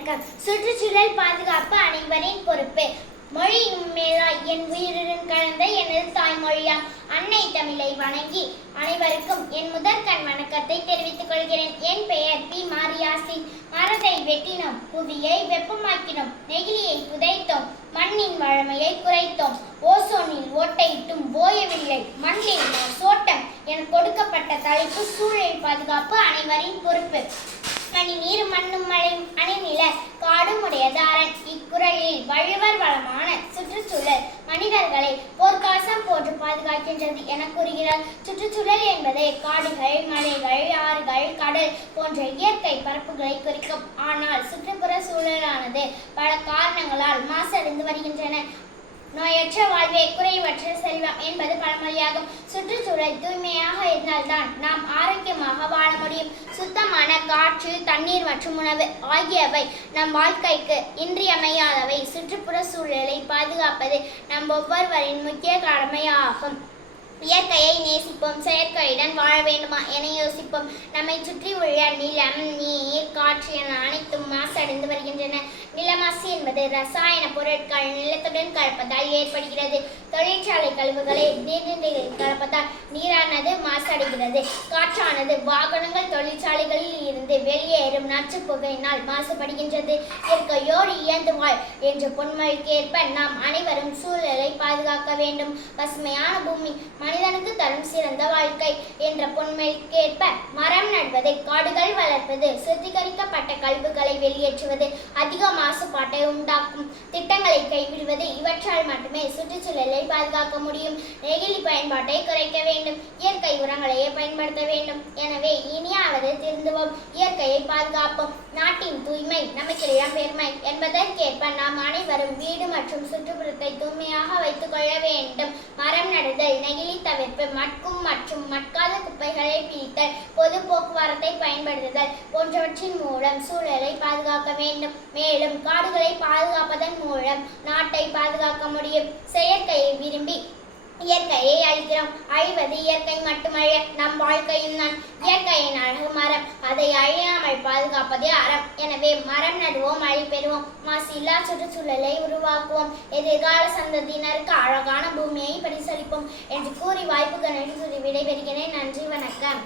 வணக்கம். சுற்றுச்சூழல் பாதுகாப்பு அனைவரின் பொறுப்பு. மொழியின் மேலாய் என் உயிருடன் கலந்த எனது தாய்மொழியாம் அன்னை தமிழை வணங்கி அனைவருக்கும் என் முதற்கண் வணக்கத்தை தெரிவித்துக் கொள்கிறேன். என் பெயர் பி. மாரியாசின். மரத்தை வெட்டினோம், புவியை வெப்பமாக்கினோம், நெகிழியை புதைத்தோம், மண்ணின் வளமையை குறைத்தோம், ஓசோனில் ஓட்டையிட்டும் ஓயவில்லை, மண்ணில் சோட்டம் என கொடுக்கப்பட்ட தலைப்பு சூழல் பாதுகாப்பு அனைவரின் பொறுப்பு. மணி நீர் மண்ணும் மழையும் அணிநில காடும் உடையதாரன். இக்குறளில் வள்ளுவர் வளமான சுற்றுச்சூழல் மனிதர்களை போர்க்காசம் போன்று பாதுகாக்கின்றது என கூறுகிறார். சுற்றுச்சூழல் என்பது காடுகள், மலைகள், ஆறுகள், கடல் போன்ற இயற்கை பரப்புகளை குறிக்கும். ஆனால் சுற்றுப்புற சூழலானது பல காரணங்களால் மாசடைந்து வருகின்றன. நோயற்ற வாழ்வே குறைவற்ற செல்வம் என்பது பழமொழியாகும். சுற்றுச்சூழல் தூய்மையாக இருந்தால்தான் நாம் ஆரோக்கியமாக வாழ முடியும். சுத்தமான காற்று, தண்ணீர் மற்றும் உணவு ஆகியவை நம் வாழ்க்கைக்கு இன்றியமையாதவை. சுற்றுப்புற சூழலை பாதுகாப்பது நம் ஒவ்வொருவரின் முக்கிய கடமையாகும். இயற்கையை நேசிப்போம், செயற்கையுடன் வாழ வேண்டுமா என யோசிப்போம். நம்மை சுற்றி உள்ள நிலம், நீர், காற்று என அனைத்தும் மாசடைந்து வருகின்றன. நிலமாசு என்பது ரசாயன பொருட்கள் நிலத்துடன் கலப்பதால் ஏற்படுகிறது. தொழிற்சாலை கழிவுகளை நீர்நிலைகளில் கலப்பதால் நீரானது மாசடைகிறது. காற்றானது வாகனங்கள், தொழிற்சாலைகளில் இருந்து வெளியேறும் நச்சு புகையினால் மாசுபடுகின்றது. இயற்கையோடு இயந்து வாழ் என்ற பொன்மொழிக்கேற்ப நாம் அனைவரும் சூழலை பாதுகாக்க வேண்டும். பசுமையான பூமி மனிதனுக்கு தரும் சிறந்த வாழ்க்கை என்ற பொன்மொழிக்கேற்ப மரம் நடுவது, காடுகள் வளர்ப்பது, சுத்திகரிக்கப்பட்ட கழிவுகளை வெளியேற்றுவது, அதிக மாசுபாட்டை உண்டாக்கும் திட்டங்களை கைவிடுவது, இவற்றால் மட்டுமே சுற்றுச்சூழலை பாதுகாக்க முடியும். நெகிழி பயன்பாட்டை குறைக்க வேண்டும், இயற்கை உரங்களையே பயன்படுத்த வேண்டும். எனவே இனியாவது திருந்துவோம், இயற்கையை பாதுகாப்போம். நாட்டின் தூய்மை நமக்கு பெருமை என்பதற்கேற்ப நாம் அனைவரும் வீடு மற்றும் சுற்றுப்புறத்தை தூய்மையாக வைத்துக் கொள்ள வேண்டும். மரம் நடுதல், நெகிழி தவிர்ப்பு, மட்கும் மற்றும் மட்காத குப்பைகளை பிரித்தல், பொது போக்குவரத்தை பயன்படுத்துதல் போன்றவற்றின் மூலம் சூழலை பாதுகாக்க வேண்டும். மேலும் காடுகளை பாதுகாப்பதன் மூலம் நாட்டை பாதுகாக்க முடியும். செயற்கையை விரும்பி இயற்கையை அழிக்கிறோம். அழிவது இயற்கை மட்டுமல்ல, நம் வாழ்க்கையும் தான். இயற்கையின் அழகு மரம், அதை அழியாமல் பாதுகாப்பதே அறம். எனவே மரம் நடுவோம், அழி பெறுவோம், மாசு இல்லா சுற்றுச்சூழலை உருவாக்குவோம், எதிர்கால சந்ததியினருக்கு அழகான பூமியை பரிசளிப்போம் என்று கூறி வாய்ப்புக்கு நன்றி கூறி விடைபெறுகிறேன். நன்றி, வணக்கம்.